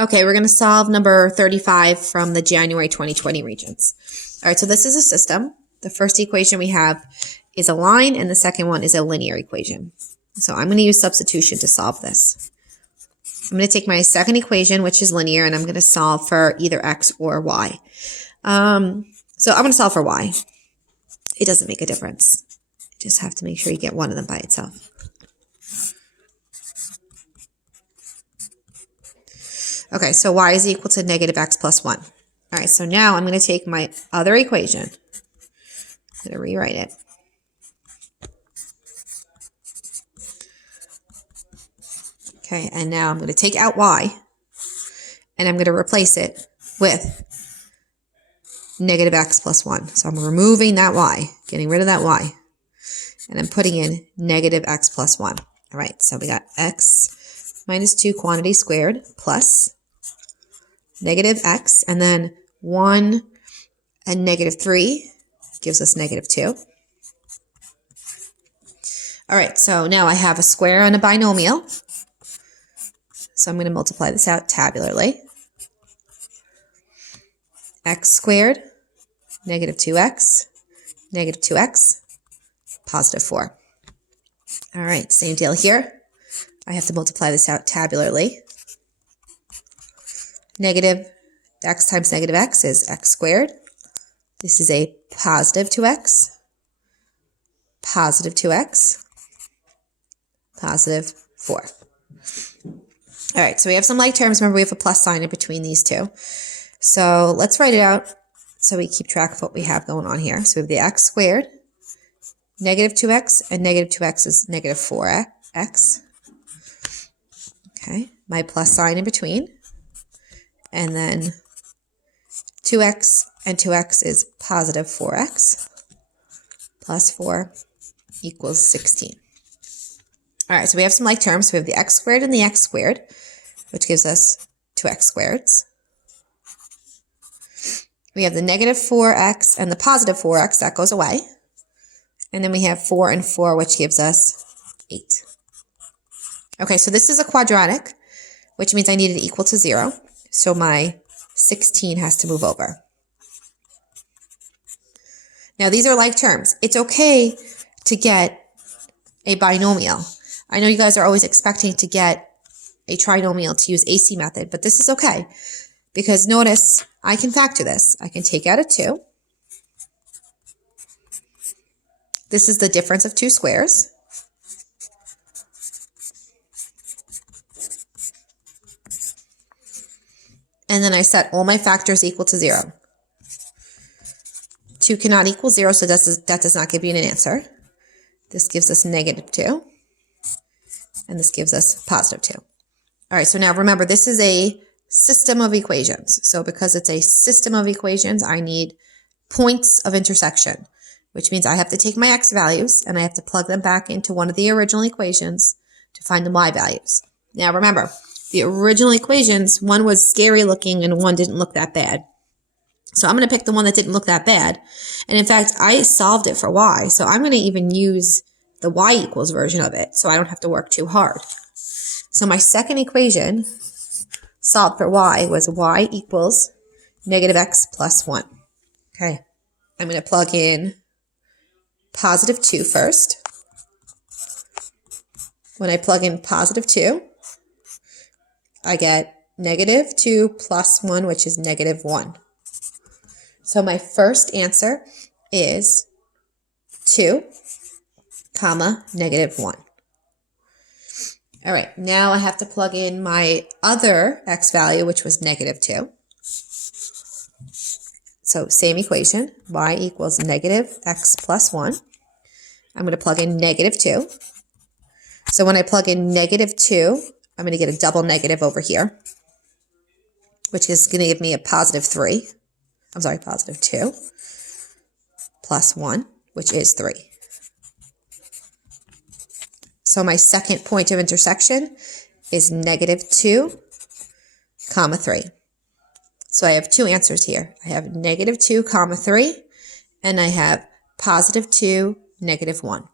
Okay, we're going to solve number 35 from the January 2020 Regents. All right, so this is a system. The first equation we have is a line, and the second one is a linear equation. So I'm going to use substitution to solve this. I'm going to take my second equation, which is linear, and I'm going to solve for either x or y. So I'm going to solve for y. It doesn't make a difference. You just have to make sure you get one of them by itself. Okay, so y is equal to negative x plus 1. All right, so now I'm going to take my other equation. I'm going to rewrite it. Okay, and now I'm going to take out y, and I'm going to replace it with negative x plus 1. So I'm removing that y, getting rid of that y, and I'm putting in negative x plus 1. All right, so we got x minus 2 quantity squared plus negative x, and then 1 and negative 3 gives us negative 2. All right, so now I have a square and a binomial. So I'm going to multiply this out tabularly. X squared, negative 2x, negative 2x, positive 4. All right, same deal here. I have to multiply this out tabularly. Negative x times negative x is x squared. This is a positive 2x, positive 2x, positive 4. All right, so we have some like terms. Remember, we have a plus sign in between these two. So let's write it out so we keep track of what we have going on here. So we have the x squared, negative 2x, and negative 2x is negative 4x. Okay, my plus sign in between. And then 2x and 2x is positive 4x plus 4 equals 16. All right, so we have some like terms. So we have the x squared and the x squared, which gives us 2x squareds. We have the negative 4x and the positive 4x. That goes away. And then we have 4 and 4, which gives us 8. Okay, so this is a quadratic, which means I need it equal to 0. So my 16 has to move over. Now, these are like terms. It's okay to get a binomial. I know you guys are always expecting to get a trinomial to use AC method, but this is okay because notice I can factor this. I can take out a 2. This is the difference of two squares. And then I set all my factors equal to 0. 2 cannot equal 0, so that does not give you an answer. This gives us negative 2. And this gives us positive 2. All right, so now remember, this is a system of equations. So because it's a system of equations, I need points of intersection, which means I have to take my x values and I have to plug them back into one of the original equations to find the y values. Now remember, the original equations, one was scary looking and one didn't look that bad. So I'm going to pick the one that didn't look that bad. And in fact, I solved it for y. So I'm going to even use the y equals version of it so I don't have to work too hard. So my second equation solved for y was y equals negative x plus 1. Okay, I'm going to plug in positive 2 first. When I plug in positive 2, I get negative 2 plus 1, which is negative 1. So my first answer is 2, comma, negative 1. All right, now I have to plug in my other x value, which was negative 2. So same equation, y equals negative x plus 1. I'm going to plug in negative 2. So when I plug in negative 2, I'm going to get a double negative over here, which is going to give me a positive 3. I'm sorry, positive 2 plus 1, which is 3. So my second point of intersection is negative 2, comma 3. So I have two answers here. I have negative 2, comma 3, and I have positive 2, negative 1.